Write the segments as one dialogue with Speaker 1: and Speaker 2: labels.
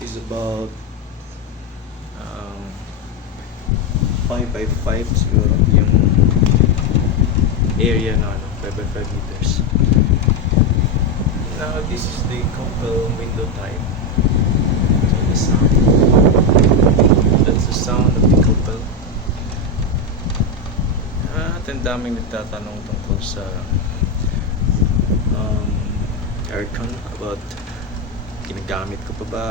Speaker 1: is about um, 5 by 5 siguro yung area na ano, 5 by 5 meters. Now, this is the couple window type. So, the sound. That's the sound of the couple. At ang daming nagtatanong tungkol sa um, aircon about ginagamit ko pa ba?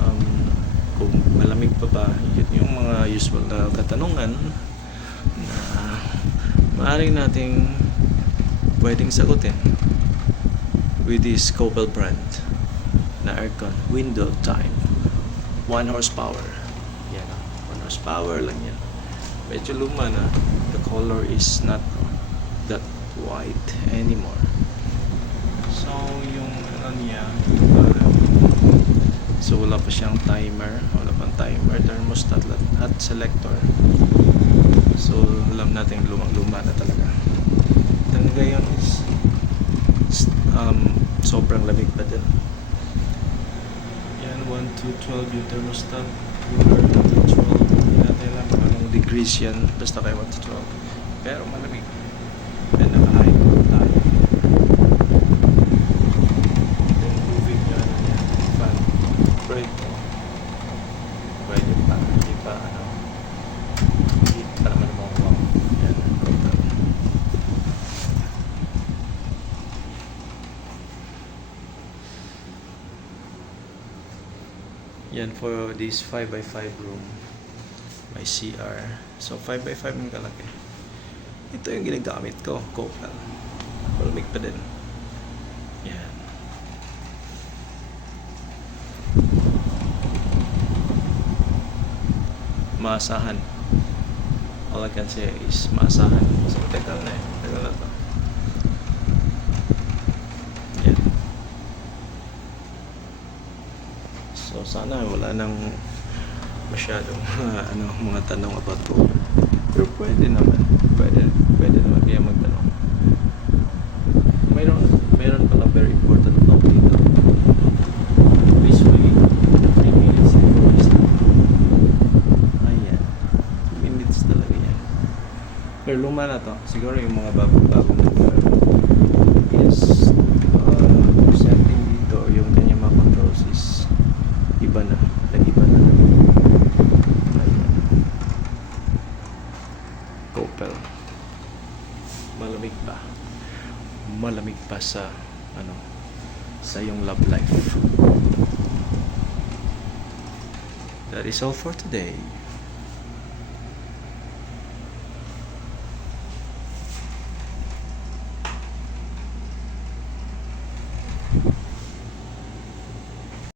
Speaker 1: Um, kung malamig pa ba? Yun yung mga usual na katanungan na maaari nating pwedeng sagutin with this Copel brand na aircon window type 1 horsepower. Yan 1 horsepower lang yan. Medyo luma na. The color is not that white anymore. So yung niya. Uh, so wala pa siyang timer. Wala pang timer thermostat at selector. So alam natin lumang luma na talaga. Then ngayon is um, sobrang lamig pa din. Yan 1 to 12 yung thermostat. Cooler 1 to 12 hindi natin alam anong degrees yan. Basta kay 1 to 12 pero malamig and naka-high mode tayo then moving yung ano niya fan brake pwede pa hindi pa ano hindi pa naman mo yan control Yan for this 5x5 room. May CR. So 5x5 yung kalaki. Ito yung ginagamit ko, Copel. Malamig pa din. Yan. Maasahan. All I can say is maasahan. So tagal na eh. Tagal na to. Yan. So sana wala nang masyadong ano mga tanong about Cobra. Pero pwede naman. Pwede, pwede naman kaya magtanong. Mayroon, mayroon pala very important note dito. Way, 3 minutes before we start. Ayan. 2 minutes talaga yan. Pero luma na to. Siguro yung mga bagong-bagong uh, is uh, setting dito yung kanyang mga controls is iba na. Nag-iba na. Ayan. Copel. Malamig pa. Malamig pa sa ano sa yung love life. That is all for today.